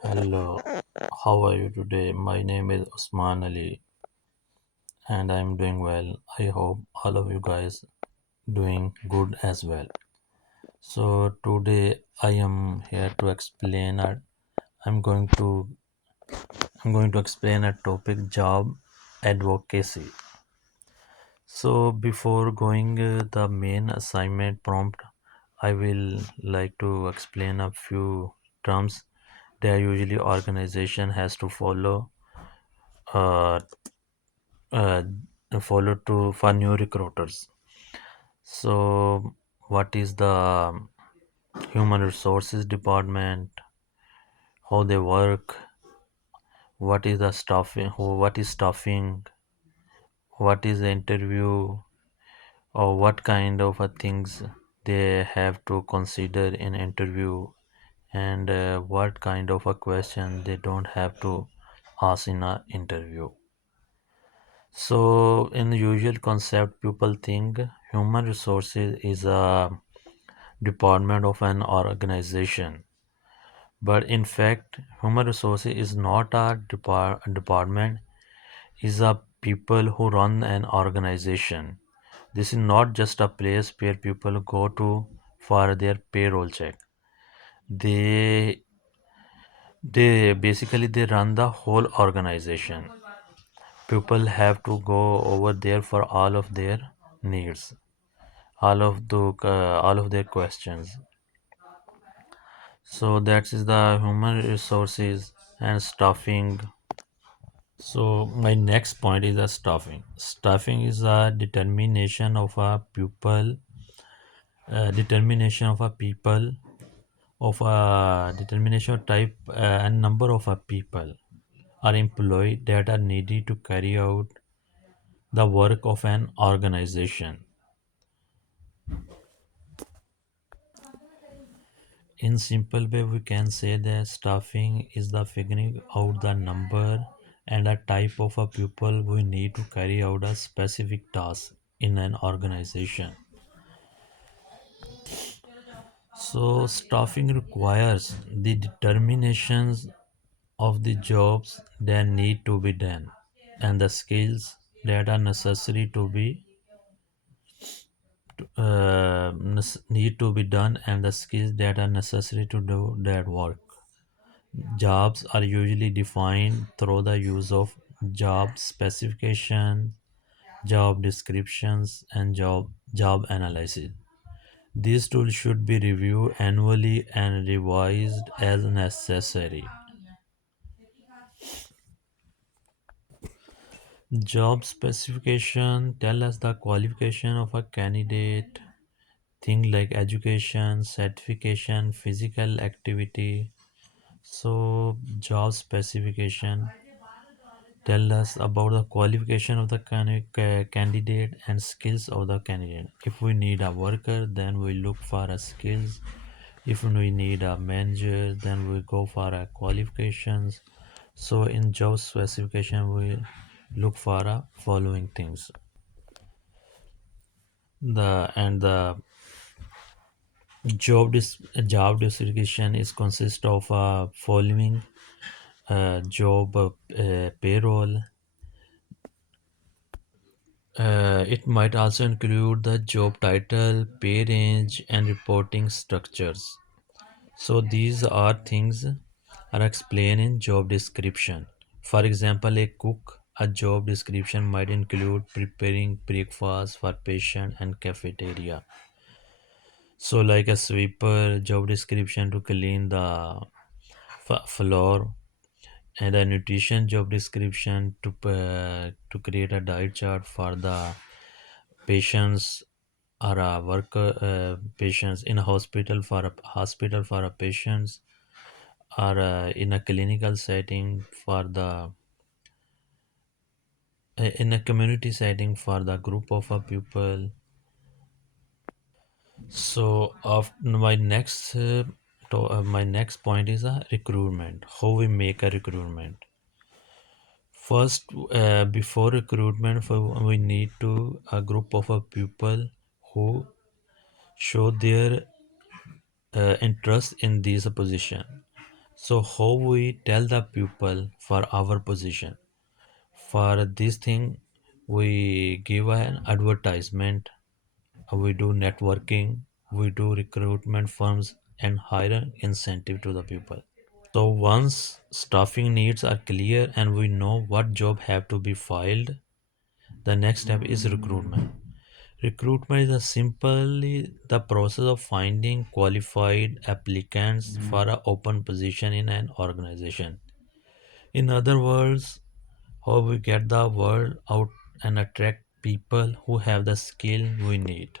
Hello, how are you today? My name is Usmanali and I'm doing well. I hope all of you guys doing good as well. So today I am here to explain I'm going to I'm going to explain a topic job advocacy. So before going the main assignment prompt, I will like to explain a few terms that usually organization has to uh, uh, follow to for new recruiters. So, what is the human resources department? How they work? What is the staffing? What is staffing? What is the interview? Or what kind of things they have to consider in interview? And what kind of a question they don't have to ask in a interview. So, in the usual concept, people think human resources is a department of an organization. But in fact, human resources is not a department, is a people who run an organization. This is not just a place where people go to for their payroll check. They they run the whole organization. People have to go over there for all of their needs, all of their questions. So that is the human resources and staffing. So my next point is the staffing. Staffing is a determination of a people of a determination of type and number of a people are employed that are needed to carry out the work of an organization. In simple way, we can say that staffing is the figuring out the number and a type of a people we need to carry out a specific task in an organization. So staffing requires the determinations of the jobs that need to be done and the skills that are necessary to be need to be done and the skills that are necessary to do that work. Jobs are usually defined through the use of job specifications, job descriptions, and job analysis. These tools should be reviewed annually and revised as necessary. Job specification tell us the qualification of a candidate, things like education, certification, physical activity. So job specification tell us about the qualification of the candidate and skills of the candidate. If we need a worker, then we look for a skills. If we need a manager, then we go for a qualifications. So in job specification, we look for a following things. The job description is consist of following job payroll. It might also include the job title, pay range, and reporting structures. So these are things are explained in job description. For example, a cook, a job description might include preparing breakfast for patient and cafeteria. So like a sweeper, job description to clean the floor, and a nutrition job description to create a diet chart for the patients or a worker patients in a hospital for a patients or in a clinical setting for the in a community setting for the group of people. So after my next point is a recruitment, how we make a recruitment. First, before recruitment, we need to a group of people who show their interest in this position. So how we tell the people for our position? For this thing, we give an advertisement, we do networking, we do recruitment firms and hire incentive to the people. So once staffing needs are clear and we know what job have to be filed, the next step is recruitment. Recruitment is simply the process of finding qualified applicants for an open position in an organization. In other words, how we get the word out and attract people who have the skill we need.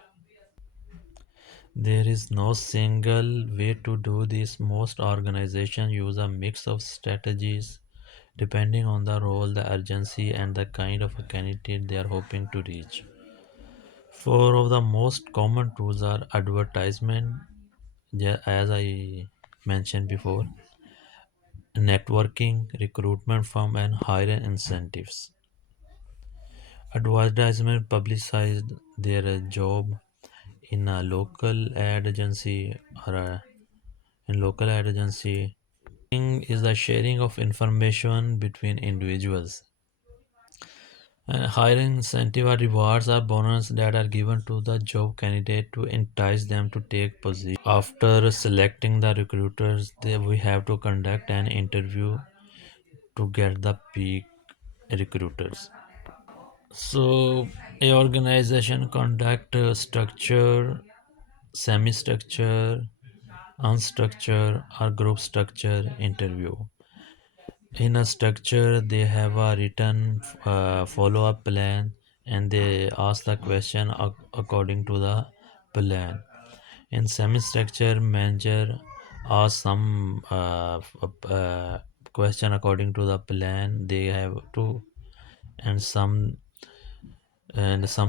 There is no single way to do this. Most organizations use a mix of strategies depending on the role, the urgency, and the kind of a candidate they are hoping to reach. Four of the most common tools are advertisement, as I mentioned before, networking, recruitment firm, and hiring incentives. Advertisement publicized their job in a local ad agency or in local ad agency. Is the sharing of information between individuals. Hiring incentive or rewards are bonus that are given to the job candidate to entice them to take position. After selecting the recruiters, we have to conduct an interview to get the peak recruiters. So, a organization conduct structure, semi-structure, unstructured, or group structure interview. In a structure, they have a written follow-up plan, and they ask the question according to the plan. In semi-structure, manager asks some question according to the plan. They have to, and some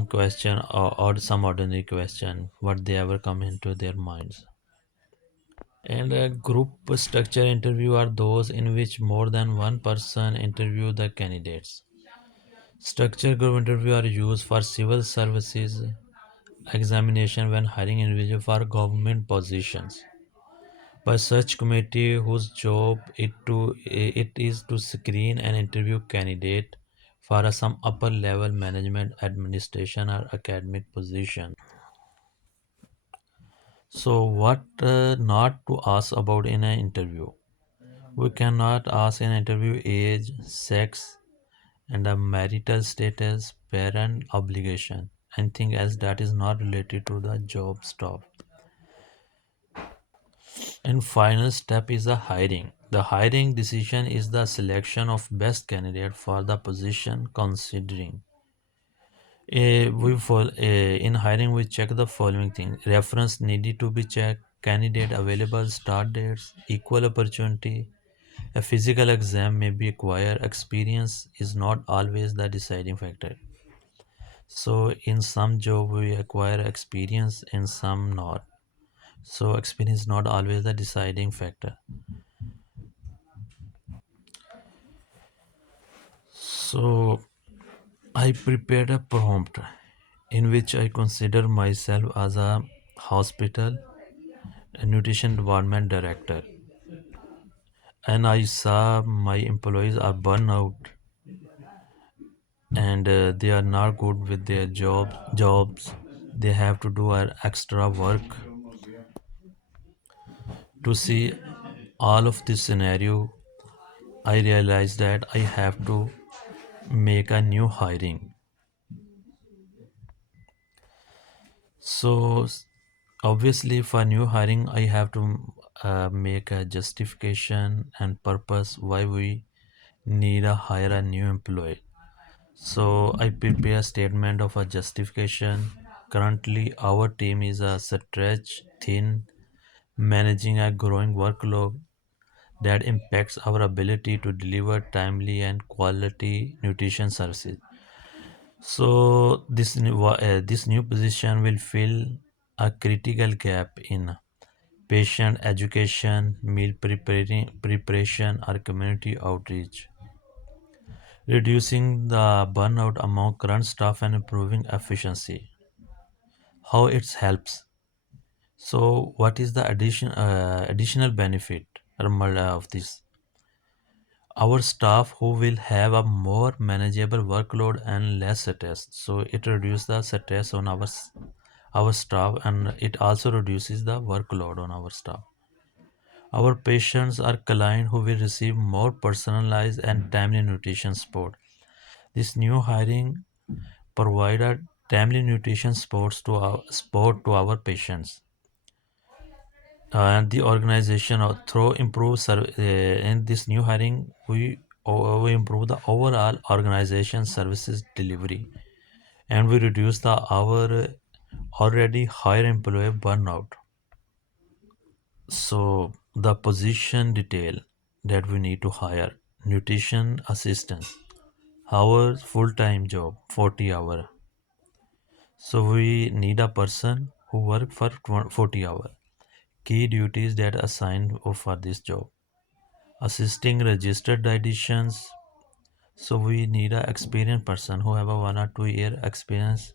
question, or some ordinary question, what they ever come into their minds. And a group structure interview are those in which more than one person interview the candidates. Structure group interview are used for civil services examination when hiring individual for government positions. By such committee whose job it is to screen and interview candidate for some upper level management, administration, or academic position. So what not to ask about in an interview? We cannot ask in interview age, sex, and a marital status, parent obligation, anything else that is not related to the job stuff. And final step is the hiring. The hiring decision is the selection of best candidate for the position considering. In hiring we check the following things: reference needed to be checked, candidate available, start dates, equal opportunity. A physical exam may be acquired. Experience is not always the deciding factor. So in some job we acquire experience, in some not. So experience is not always the deciding factor. So I prepared a prompt in which I consider myself as a hospital nutrition department director, and I saw my employees are burnout and they are not good with their jobs. They have to do extra work. To see all of this scenario, I realized that I have to make a new hiring. So obviously for new hiring I have to make a justification and purpose why we need a hire a new employee. So I prepare a statement of a justification. Currently our team is a stretch thin, managing a growing workload that impacts our ability to deliver timely and quality nutrition services. So this new position will fill a critical gap in patient education, meal preparation, or community outreach, reducing the burnout among current staff and improving efficiency. How it helps? So, what is the additional benefit? of this. Our staff who will have a more manageable workload and less stress. So it reduces the stress on our staff, and it also reduces the workload on our staff. Our patients are clients who will receive more personalized and timely nutrition support. This new hiring provided timely nutrition support to our patients. And the organization through in this new hiring we improve the overall organization services delivery, and we reduce the our already higher employee burnout. So the position detail that we need to hire: nutrition assistant, hours full-time job 40 hour. So we need a person who work for 40 hour. Key duties that assigned for this job: assisting registered dietitians. So we need an experienced person who have a 1 or 2 year experience,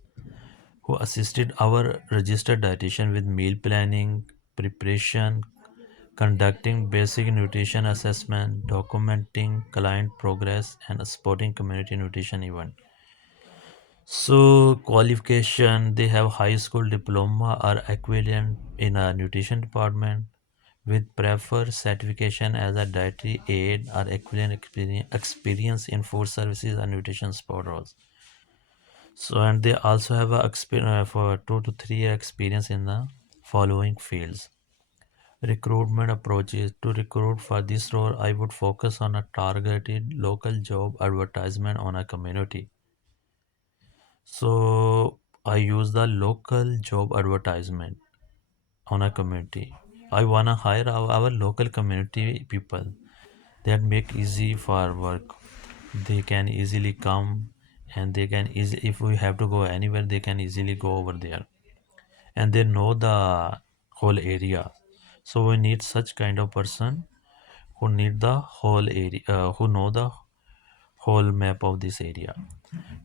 who assisted our registered dietitian with meal planning, preparation, conducting basic nutrition assessment, documenting client progress, and supporting community nutrition event. So qualification, they have high school diploma or equivalent in a nutrition department with preferred certification as a dietary aid or equivalent experience in food services and nutrition support roles. So and they also have a experience for 2 to 3 year experience in the following fields. Recruitment approaches: to recruit for this role, I would focus on a targeted local job advertisement on a community. So I use the local job advertisement on a community. I wanna hire our local community people that make easy for work. They can easily come, and they can easy, if we have to go anywhere, they can easily go over there, and they know the whole area. So we need such kind of person who need the whole area, who know the whole map of this area.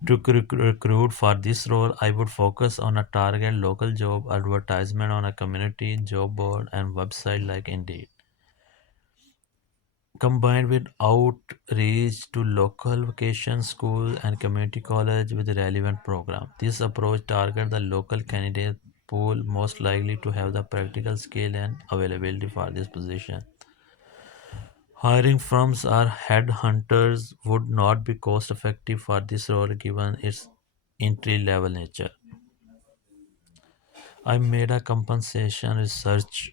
To recruit for this role, I would focus on a target local job advertisement on a community job board and website like Indeed, combined with outreach to local vocation school and community college with relevant program. This approach targets the local candidate pool most likely to have the practical skill and availability for this position. Hiring firms or headhunters would not be cost effective for this role given its entry level nature. I made a compensation research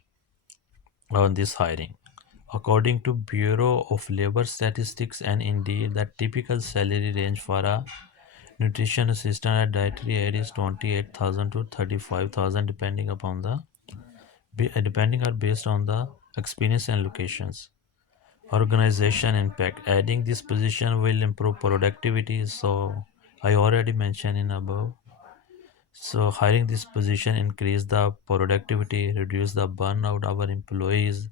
on this hiring. According to Bureau of Labor Statistics and Indeed, the typical salary range for a nutrition assistant at dietary aid is 28,000 to 35,000 depending or based on the experience and locations. Organization impact: adding this position will improve productivity. So I already mentioned in above. So hiring this position increase the productivity, reduce the burnout of our employees,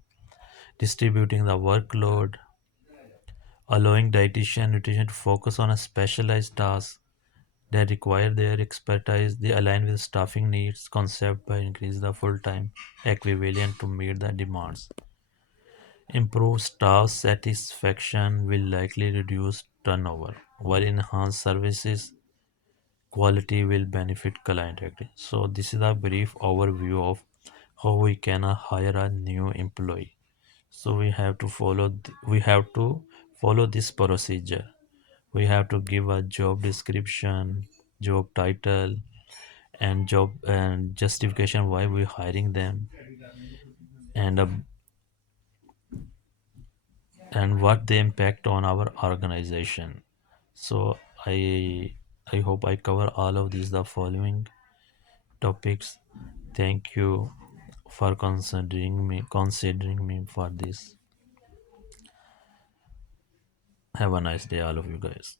distributing the workload, allowing dietitian and nutrition to focus on a specialized task that require their expertise. They align with staffing needs concept by increase the full-time equivalent to meet the demands. Improved staff satisfaction will likely reduce turnover, while enhanced services quality will benefit client directly. So this is a brief overview of how we can hire a new employee. So we have to follow this procedure. We have to give a job description, job title, and job and justification why we're hiring them, and what they impact on our organization. So I hope I cover all of these the following topics. Thank you for considering me for this. Have a nice day, all of you guys.